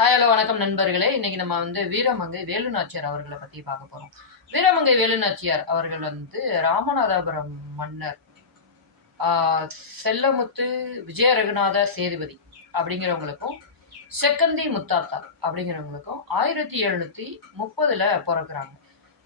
Hi hello வணக்கம் நண்பர்களே. இன்னைக்கு நம்ம வந்து வீரமங்கை வேலுநாச்சியார் அவர்களை பத்தி பார்க்க போறோம். வீரமங்கை வேலுநாச்சியார் அவர்கள் வந்து ராமநாதபுரம் மன்னர் செல்லமுத்து விஜய ரகுநாத சேதுபதி அப்படிங்கிறவங்களுக்கும் செக்கந்தி முத்தாத்தா அப்படிங்கிறவங்களுக்கும் ஆயிரத்தி எழுநூத்தி முப்பதுல பிறக்குறாங்க.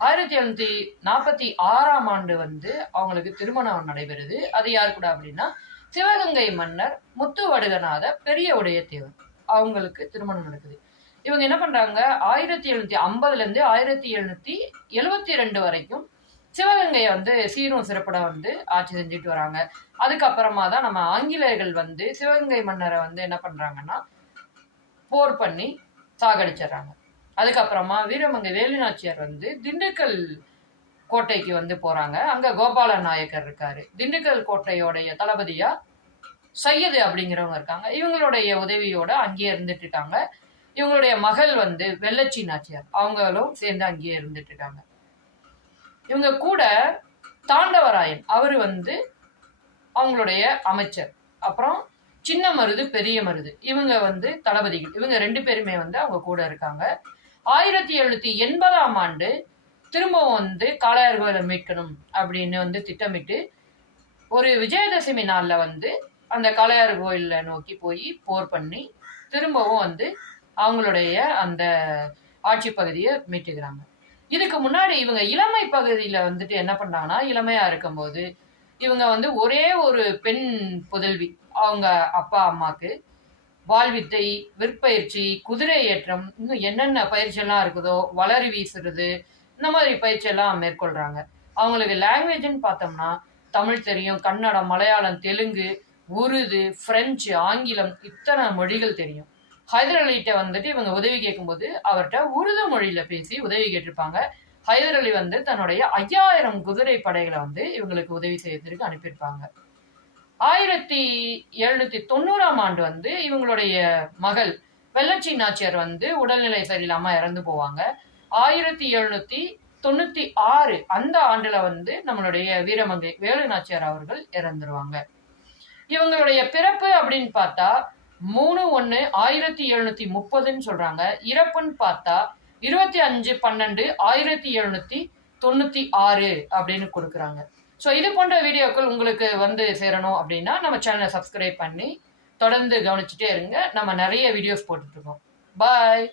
ஆயிரத்தி எழுநூத்தி நாற்பத்தி ஆறாம் ஆண்டு வந்து அவங்களுக்கு திருமணம் நடைபெறுது. அது யார் கூட அப்படின்னா சிவகங்கை மன்னர் முத்து வடுகநாத பெரிய தேவர் அவங்களுக்கு திருமணம் நடக்குது. இவங்க என்ன பண்றாங்க? ஆயிரத்தி எழுநூத்தி ஐம்பதுல இருந்து ஆயிரத்தி எழுநூத்தி எழுபத்தி ரெண்டு வரைக்கும் சிவகங்கையை வந்து சீரும் சிறப்பிட வந்து ஆட்சி செஞ்சுட்டு வராங்க. அதுக்கப்புறமா தான் நம்ம ஆங்கிலேயர்கள் வந்து சிவகங்கை மன்னரை வந்து என்ன பண்றாங்கன்னா போர் பண்ணி சாகடிச்சிடுறாங்க. அதுக்கப்புறமா வீரமங்கை வேலுநாச்சியார் வந்து திண்டுக்கல் கோட்டைக்கு வந்து போறாங்க. அங்க கோபால நாயக்கர் இருக்காரு. திண்டுக்கல் கோட்டையோடைய தளபதியா சையது அப்படிங்கிறவங்க இருக்காங்க. இவங்களுடைய உதவியோட அங்கேயே இருந்துட்டு இருக்காங்க. இவங்களுடைய மகள் வந்து வெள்ளச்சி நாச்சியார். அவங்களும் சேர்ந்து அங்கேயே இருந்துட்டு இருக்காங்க. இவங்க கூட தாண்டவராயன் அவர் வந்து அவங்களுடைய அமைச்சர். அப்புறம் சின்ன மருது பெரிய மருது. இவங்க வந்து தளபதிகள். இவங்க ரெண்டு பேருமே வந்து அவங்க கூட இருக்காங்க. ஆயிரத்தி எழுநூத்தி எண்பதாம் ஆண்டு திரும்பவும் வந்து காளையார்கோவிலை மீட்கணும் அப்படின்னு வந்து திட்டமிட்டு ஒரு விஜயதசமி நாளில் வந்து அந்த காளையார் கோயிலை நோக்கி போய் போர் பண்ணி திரும்பவும் வந்து அவங்களுடைய அந்த ஆட்சி பகுதியை மீட்டுக்கிறாங்க. இதுக்கு முன்னாடி இவங்க இளமை பகுதியில வந்துட்டு என்ன பண்ணாங்கன்னா இளமையா இருக்கும்போது இவங்க வந்து ஒரே ஒரு பெண் புதல்வி அவங்க அப்பா அம்மாக்கு வாழ்வித்தை விற்பயிற்சி குதிரை ஏற்றம் இன்னும் என்னென்ன பயிற்சியெல்லாம் இருக்குதோ வளரி வீசுறது இந்த மாதிரி பயிற்சியெல்லாம் மேற்கொள்றாங்க. அவங்களுக்கு லாங்குவேஜ்னு பார்த்தோம்னா தமிழ் தெரியும் கன்னடம் மலையாளம் தெலுங்கு உருது பிரெஞ்சு ஆங்கிலம் இத்தனை மொழிகள் தெரியும். ஹைதர் அலிகிட்ட வந்துட்டு இவங்க உதவி கேட்கும்போது அவர்கிட்ட உருது மொழியில பேசி உதவி கேட்டிருப்பாங்க. ஹைதர் அலி வந்து தன்னுடைய ஐயாயிரம் குதிரை படைகளை வந்து இவங்களுக்கு உதவி செய்யறதுக்கு அனுப்பியிருப்பாங்க. ஆயிரத்தி எழுநூத்தி தொண்ணூறாம் ஆண்டு வந்து இவங்களுடைய மகள் வெள்ளச்சி நாச்சியார் வந்து உடல்நிலை சரியில்லாம இறந்து போவாங்க. ஆயிரத்தி எழுநூத்தி தொண்ணூத்தி ஆறு அந்த ஆண்டுல வந்து நம்மளுடைய வீரமங்கை வேலு நாச்சியார் அவர்கள் இறந்துருவாங்க. இவங்களுடைய பிறப்பு அப்படின்னு பார்த்தா மூணு ஒன்று ஆயிரத்தி எழுநூத்தி முப்பதுன்னு சொல்றாங்க. இறப்புன்னு பார்த்தா இருபத்தி அஞ்சு பன்னெண்டு ஆயிரத்தி எழுநூத்தி தொண்ணூத்தி ஆறு அப்படின்னு கொடுக்குறாங்க. ஸோ இது போன்ற வீடியோக்கள் உங்களுக்கு வந்து சேரணும் அப்படின்னா நம்ம சேனலை சப்ஸ்கிரைப் பண்ணி தொடர்ந்து கவனிச்சுட்டே இருங்க. நம்ம நிறைய வீடியோஸ் போட்டுட்டு இருக்கோம். பாய்